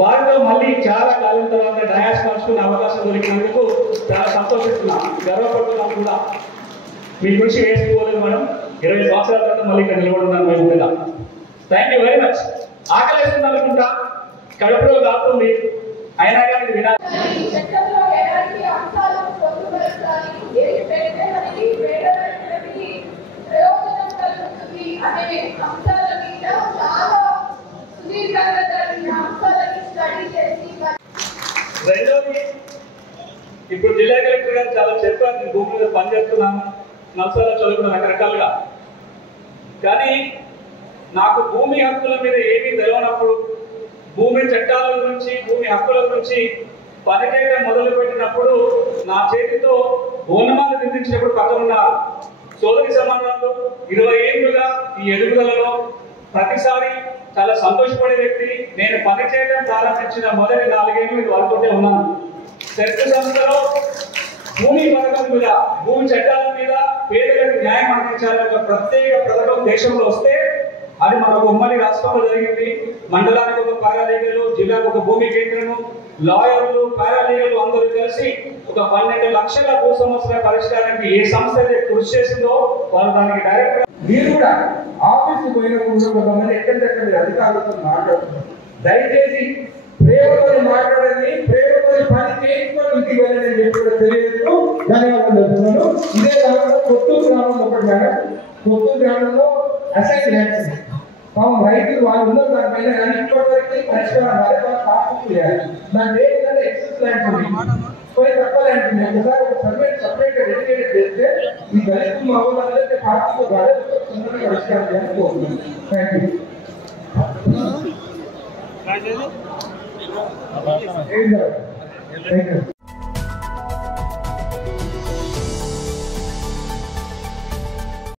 వారితో మళ్ళీ చాలా కాలం తర్వాత డయాస్ పంచుకునే అవకాశం దొరికినందుకు చాలా సంతోషిస్తున్నాం, గర్వపడుతున్నాం కూడా. మీ గురించి వేసుకోలేదు మేడం, 20 సంవత్సరాల తర్వాత మళ్ళీ ఇక్కడ నిలబడున్నాను మేము కూడా. Thank you very much. ఆకలిస్తుంది అనుకుంటా, కడుపులో కాకుండా అయినా కానీ వినాలి. రెండోది, ఇప్పుడు జిల్లా కలెక్టర్ గారు చాలా చెప్పారు, నేను భూమి మీద పనిచేస్తున్నాను, నల్సాలో చదువుకున్న రకరకాలుగా. కానీ నాకు భూమి హక్కుల మీద ఏమీ తెలియనప్పుడు, భూమి చట్టాల గురించి, భూమి హక్కుల గురించి పనిచేయడం మొదలు పెట్టినప్పుడు నా చేతితో ఓనమాలు నిర్మించినప్పుడు పక్కనున్న సోదరి సమానాలు 20 ఏళ్ళుగా ఈ ఎదుగుదలలో ప్రతిసారి చాలా సంతోషపడే వ్యక్తి. నేను పనిచేయడం ప్రారంభించిన మొదటి 4 ఏళ్ళు వారితోనే ఉన్నాను. సెర్క్ సంస్థలో భూమి పథకం మీద, భూమి చట్టాల మీద పేదలకు న్యాయం అందించాలని ఒక ప్రత్యేక పథకం దేశంలో వస్తే అది మనకు ఉమ్మడి రాష్ట్రంలో జరిగింది. మండలానికి ఒక పారాలీగలు, జిల్లాకు ఒక భూమి కేంద్రము, లాయర్లు, పారాలీగలు అందరూ కలిసి ఒక 12 లక్షల భూ సమస్యల పరిష్కారానికి ఏ సంస్థ అయితే కృషి చేసిందో వారు దానికి డైరెక్టర్. మీరు కూడా ఆఫీస్కి పోయినప్పుడు కొంతమంది ఎక్కడికక్కడ మీరు అధికారులతో మాట్లాడుతున్నారు. దయచేసి ప్రేమతో మాట్లాడండి, ప్రేమతో పని చేయించుకొని ఇంటికి వెళ్ళండి అని చెప్పి కూడా తెలియదు. ధన్యవాదాలు చెప్తున్నాను. ఇదే కాకుండా కొత్తూరు గ్రామంలో ఒకటి మేడం, కొత్తూరు గ్రామంలో అసైన్ ల్యాండ్స్ పాపం రైతులు వాళ్ళు ఉన్నారు దానిపైన, కానీ ఇప్పటివరకు పరిష్కారం చేయాలి. దాని ఏంటంటే ఎక్సెస్ ల్యాండ్స్ ఉంది, కొన్ని తక్కువ ల్యాండ్స్ ఉన్నాయి. ఒకసారి ఒక సపరేట్ డెడికేటెడ్ చేస్తే ఈ దళితులు మా వాళ్ళందరికీ పార్టీలో తొందరగా పరిష్కారం చేయాలని కోరుతున్నాను. Thank you.